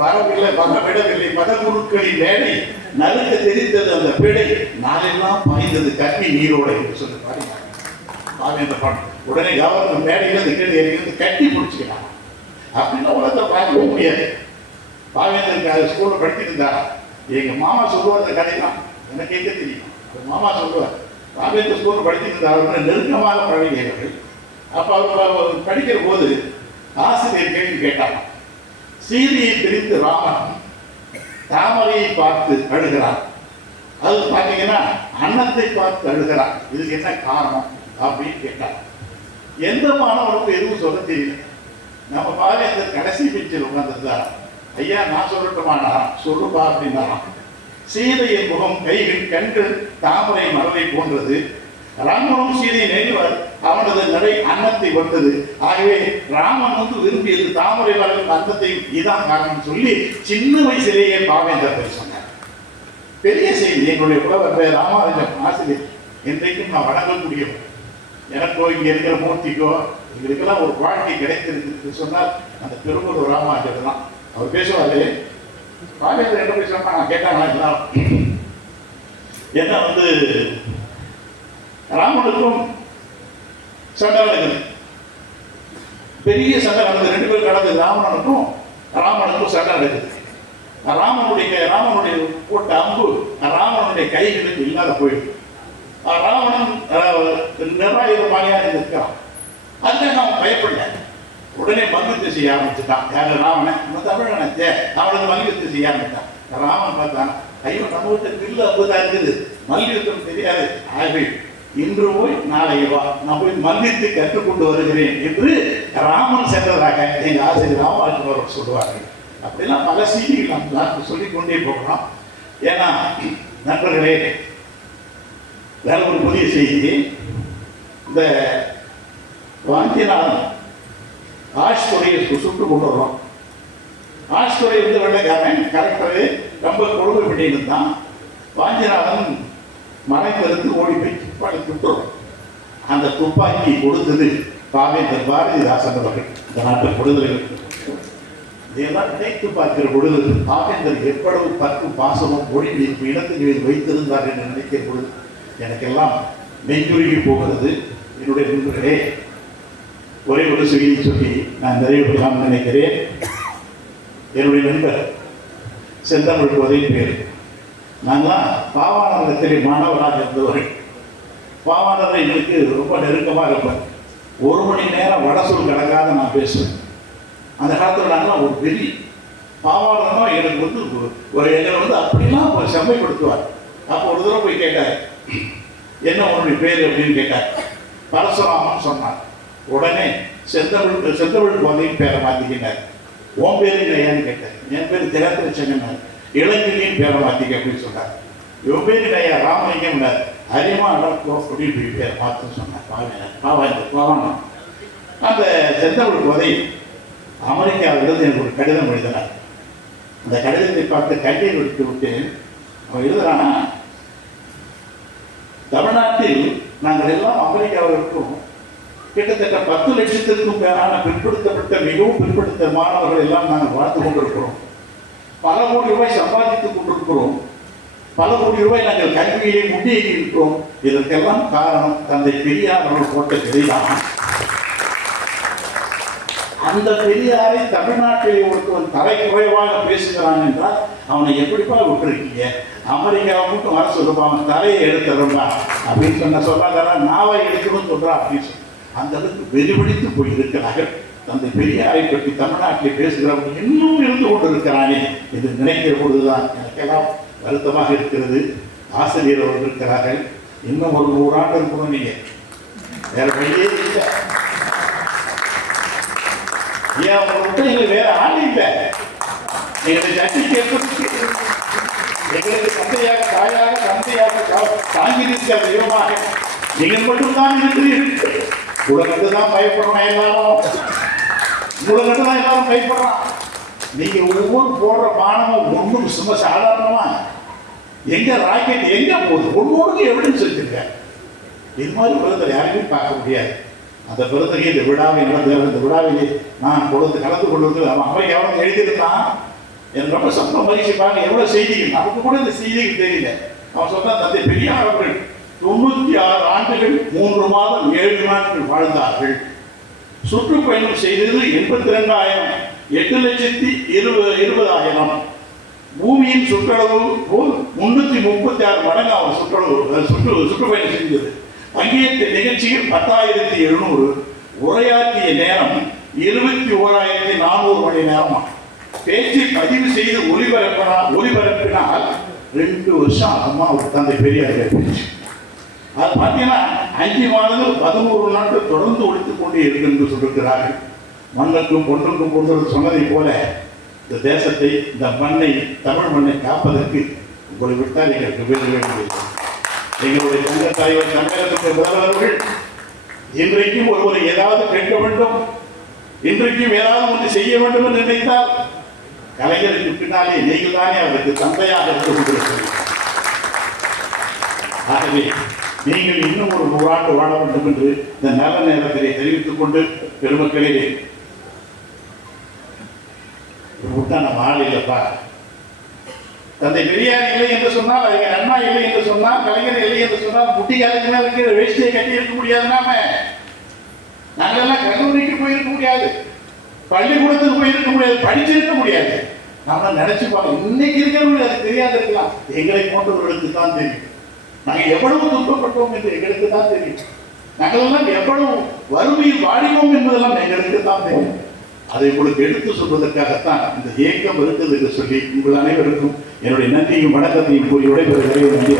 வரவில்லை, வரவிடவில்லை, மதகுருக்களின் வேலை நறுக்க தெரிந்தது அந்த பிழை, நாளெல்லாம் பாய்ந்தது கல்வி நீரோடு என்று சொல்லி பாருங்க. பாவேந்த பாடம் உடனே கவர்னர் மேடையிலிருந்து கீழே இருந்து கட்டி பிடிச்சிக்கலாம். அப்படின்னா உலகத்தை பார்க்கவே முடியாது. பாவேந்தருக்கு ஸ்கூலில் படிச்சுட்டு இருந்தா எங்க மாமா சொல்லுவார் அந்த கதைதான், எனக்கு எங்க தெரியும். மாமா சொல்லுவார், பாவேந்தர் ஸ்கூலில் படிச்சுட்டு இருந்தார், நெருக்கமாக பழகியவர்கள். அப்போ அவர் படிக்கிற போது ஆசிரியர் கேள்வி கேட்டாங்க. சீதையை பிரித்து ராமன் தாமரையை பார்த்து அழுகிறான், அது பார்த்தீங்கன்னா அன்னத்தை பார்த்து அழுகிறான், இதுக்கு என்ன காரணம் அப்படின்னு கேட்டார். எந்த மாணவனுக்கும் எதுவும் சொல்ல தெரியல. நம்ம பாவேந்தர் கடைசி பெஞ்சில் உட்கார்ந்துருந்தா, ஐயா நான் சொல்லட்டுமானா சொல்லுப்பா அப்படின்னா, சீதையின் முகம், கைகள், கண்கள் தாமரை மலரை போன்றது. ராமனும் சீதையை நெறிவார், அவனது நடை அன்னத்தை வந்தது. ஆகவே ராமன் விரும்பியது தாமரை மலரும் அன்னத்தை, இதான் காரணம் சொல்லி சின்ன வயசிலேயே பாவேந்தர் சொன்னார். பெரிய செய்தி. எங்களுடைய புலவர் ராமானுஜம் ஆசிரியர் இன்றைக்கும் நான் வணங்கக்கூடியவர். எனக்கோ இங்க இருக்கிற மூர்த்திக்கோ எங்களுக்கெல்லாம் ஒரு வாழ்க்கை கிடைத்திருக்கு சொன்னால் அந்த பெரும்பூர் ராமானுஜர் தான். அவர் பேசுவாரு, பாவேந்தர் என்ன பேசுவாங்க நான் கேட்டாங்களா எல்லாரும், என்ன ராமனுக்கும் சண்டை நடக்குது, பெரிய சண்டை நடக்குது, 2 பேர் நடந்தது. ராமனுக்கும் சண்டை நடக்குது. ராமனுடைய போட்ட அம்பு ராமனுடைய கைகளுக்கு இல்லாத போயிடுது. ராவணன் நிர்வாகிதமானியாக இருக்கான். அதுக்காக அவன் பயப்படல, உடனே மல்யுத்தம் செய்ய ஆரம்பிச்சுட்டான். யாரு? ராவணன். நம்ம தமிழனத்தை அவனுக்கு மல்யுத்தம் செய்ய ஆரம்பிச்சான். ராமன் பார்த்தான், ஐயோ நம்ம கிட்ட பில்லு அம்புதான் இருக்குது, மல்யுத்தம் தெரியாது. ஆகவே இன்று போய் நாளை வா, நான் போய் மல்யுத்தை கற்றுக்கொண்டு வருகிறேன் என்று ராமன் சென்றதாக எங்க ஆசிரியர் ராமானுஜர் சொல்லுவார்கள். அப்படிலாம் பல செய்திகள் நாம் சொல்லிக்கொண்டே போகலாம். ஏன்னா நண்பர்களே, வேற ஒரு புதிய செய்தி. இந்த வாஞ்சிநாதன் ஆஷ்துறையை சுட்டு கொண்டு வரோம். ஆஷ்துறை வெள்ளைக்காரன் கரெக்டரு ரொம்ப கொடுமை பண்ணியிருந்தான். வாஞ்சிநாதன் மறைந்திருந்து ஓடி போய் துப்பாக்கி சுட்டுறோம். அந்த துப்பாக்கி கொடுத்தது பாவேந்தர் பாரதிதாசன் அவர்கள். இந்த நாட்டில் விடுதலை இதெல்லாம் நினைத்து பார்க்கிற பொழுது பாவேந்தர் எவ்வளவு பற்று பாசமும் மொழி இடத்துகளில் வைத்திருந்தார் என்று நினைக்கிற பொழுது எனக்கெல்லாம் நெஞ்சுருகி போகிறது. என்னுடைய நண்பர்களே, ஒரே ஒரு செய்தி சொல்லி நான் நிறைவு பெறலாம் நினைக்கிறேன். என்னுடைய நண்பர் செந்தமிழ் கோதை பேர். நான்லாம் பாவாணரத்திலே மாணவராக இருந்தவர்கள். பாவாணர் எங்களுக்கு ரொம்ப நெருக்கமாக இருப்பார். 1 மணி நேரம் வடசொல் கிடக்காத நான் பேசுவேன். அந்த காலத்தில் நாங்களாம் ஒரு பெரிய பாவாணர்னா எனக்கு எங்களை அப்படிலாம் செம்மைப்படுத்துவார். அப்போ ஒரு தடவை போய் கேட்டார், என்ன உன்னுடைய பேர் அப்படின்னு கேட்டார். பரசுராமன் சொன்னார். உடனே செந்தமிழ் கோதையின் பேரை மாற்றிக்கினார். உன் பேரு இல்லையான்னு கேட்டார். என் பேர் திறத்திரச்சங்கன்னார். இளங்கிலியும் பேரை மாற்றிக்க அப்படின்னு சொன்னார். இவன் பேரு இல்லையா ராமலிங்கம் அரியமா அடக்கோ அப்படின்னு பேரை மாற்ற சொன்னார். பாவாணர் அந்த செந்தமிழ் கோதை அமெரிக்காவிலிருந்து எனக்கு ஒரு கடிதம் எழுதினார். அந்த கடிதத்தை பார்த்து கண்ணீர் விட்டு அவன் எழுதுறானா, தமிழ்நாட்டில் நாங்கள் எல்லாம் அமெரிக்காவில் இருக்கோம். கிட்டத்தட்ட 10 லட்சத்திற்கும் மேலான பிற்படுத்தப்பட்ட மிகவும் பிற்படுத்த மாணவர்கள் எல்லாம் நாங்கள் வாழ்ந்து கொண்டிருக்கிறோம். பல கோடி ரூபாய் சம்பாதித்துக் கொண்டிருக்கிறோம். பல கோடி ரூபாய் நாங்கள் கல்வியிலே முன்னேறி இருக்கிறோம். இதற்கெல்லாம் காரணம் தந்தை பெரியார் அவர்கள் போட்ட விதைதான். அந்த பெரியாரை தமிழ்நாட்டில் ஒருத்தவன் தலை குறைவாக பேசுகிறான் என்றால் அவனை எப்படிப்பா விட்டுருக்கீங்க? அமெரிக்காவை மட்டும் வர சொல்லுப்பா, அவன் தலையை எடுத்துறா அப்படின்னு சொன்னாங்க. நாவை எடுக்கணும்னு சொல்றா அப்படின்னு சொல்லி அந்த அளவுக்கு வெறிபிடித்து போய் இருக்கிறார்கள். தந்தை பெரியாரை பற்றி தமிழ்நாட்டில் பேசுகிறவங்க இன்னும் இருந்து கொண்டு இருக்கிறானே என்று நினைக்கிற பொழுதுதான் எனக்கெல்லாம் வருத்தமாக இருக்கிறது. ஆசிரியர் அவர்கள் இருக்கிறார்கள். இன்னும் ஒரு 100 ஆண்டு கூட நீங்க வேற வழியே இல்லை. ஏன் உங்களுக்கு வேற ஆள் இல்லை. எங்களை சட்டி கேட்பதற்கு எங்களுக்கு தந்தையாக தாயாக தந்தையாக தாங்கியிருக்க தெய்வமாக நீங்கள் மட்டும்தான் இருக்கிறீர்கள். உலகத்துதான் பயப்படணும். எல்லாரும் உலகத்துதான் எல்லாரும் பயப்படுறான். நீங்க ஒவ்வொரு போடுற மாணவன் ஒன்றும் சும்மா சாதாரணமா எங்க ராக்கெட் எங்க போகுது ஒன்னொருக்கு எவிடன்ஸ் வச்சிருக்க. இது மாதிரி உலகத்தில் யாருமே பார்க்க முடியாது. அந்த பிறந்தகை இந்த விழாவை நடந்த இந்த விழாவிலே நான் பொழுது கலந்து கொள்வது அவன் அமெரிக்காவில் எழுதியிருந்தான். எனக்கு ரொம்ப சத்தம் மகிழ்ச்சி பாருங்க எவ்வளவு செய்திகள், நமக்கு கூட இந்த செய்திகள் தெரியல. அவன் சொன்னா தந்தை பெரியார் அவர்கள் 96 ஆண்டுகள் 3 மாதம் 7 நாட்கள் வாழ்ந்தார்கள். சுற்றுப்பயணம் செய்தது 82,000, 8,20,000. பூமியின் சுற்றளவு போல் 336 மடங்கு அவர் சுற்றுப்பயணம் செய்தது. அங்கே நிகழ்ச்சியில் 10,700, உரையாற்றிய நேரம் 21,400 மணி நேரமா. பேச்சை பதிவு செய்து ஒளிபரப்பினால் 2 வருஷம் ஆகுமா அவர் தந்தை பெரியார் பேச்சு. அது பார்த்தீங்கன்னா 5 மாதங்கள் 11 நாட்கள் தொடர்ந்து ஒழித்துக் கொண்டே இருக்கு என்று சொல்லிருக்கிறார்கள். மண்ணுக்கும் பொண்ணுக்கும் பொருள் சொன்னதை போல இந்த தேசத்தை, இந்த மண்ணை, தமிழ் மண்ணை காப்பதற்கு உங்களை விட்டால் எங்களுக்கு வேறு வேண்டியது. எங்களுடைய சங்க தலைவர், தமிழகத்துக்கு முதல்வர்கள் இன்றைக்கும் ஒருவரை ஏதாவது கேட்க வேண்டும், இன்றைக்கும் ஏதாவது ஒன்று செய்ய வேண்டும் என்று நினைத்தால் கலைஞருக்கு பின்னாலே நீங்கள் தானே அவருக்கு தந்தையாக இருந்து கொண்டிருக்கிறீர்கள். ஆகவே நீங்கள் இன்னும் ஒரு 100 ஆண்டு வாழ வேண்டும் என்று இந்த நல்ல நேரத்திலே தெரிவித்துக் கொண்டு, பெருமக்களே, விட்டா நம்ம ஆள் இல்லப்பா. தந்தை பெரியார் இல்லை என்று சொன்னால், அறிஞர் அண்ணா இல்லை என்று சொன்னால், கலைஞர் இல்லை என்று சொன்னால், முட்டிகாலுக்கு மேல இருக்கிற வேஷ்டியை கட்டி இருக்க முடியாது. நாங்கெல்லாம் கல்லூரிக்கு போயிருக்க முடியாது, பள்ளிக்கூடத்துக்கு போயிருக்க முடியாது, படிச்சிருக்க முடியாது. நாம நினைச்சு பார்க்க இன்னைக்கு இருக்கிறவங்களுக்கு அது தெரியாது இருக்கலாம். எங்களை போன்றவர்களுக்கு தான் தெரியும் நாங்கள் எவ்வளவு துன்பப்பட்டோம் என்று எங்களுக்கு தான் தெரியும். நாங்கள் எல்லாம் எவ்வளவு வறுமையில் வாடினோம் என்பதெல்லாம் எங்களுக்கு தான் தெரியும். அதை உங்களுக்கு எடுத்து சொல்வதற்காகத்தான் இந்த இயக்கம் இருக்குது என்று சொல்லி உங்கள் அனைவருக்கும் என்னுடைய நன்றியும் வணக்கத்தையும் கூறி விடைபெறுகிறேன். நன்றி.